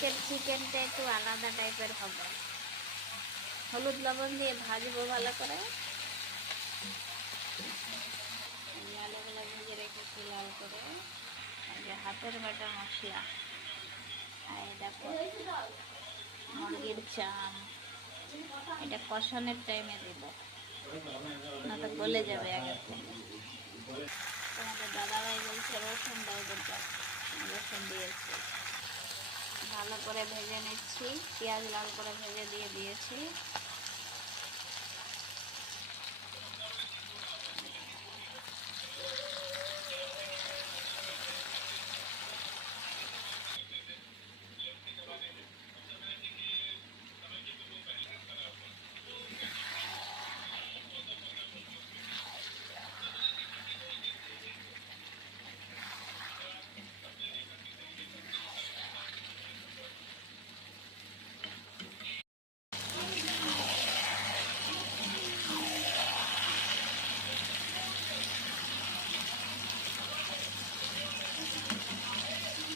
আজকের চিকেনটা একটু আলাদা টাইপের হবে। হলুদ লবণ দিয়ে ভাজবো ভালো করে। আলুগুলো ভেজে রেখেছি লাল করে। যে হাতের বাটা মশলা, আর দেখো মুরগির চাম, এটা কষানোর টাইমে দেব, না তো গলে যাবে আগের থেকে। তোমাদের দাদাভাই বলছে রসুন দাও দরকার, রসুন দিয়েছি। ভালো করে ভেজে নিচ্ছি, পেঁয়াজ লাল করে ভেজে দিয়ে দিয়েছি।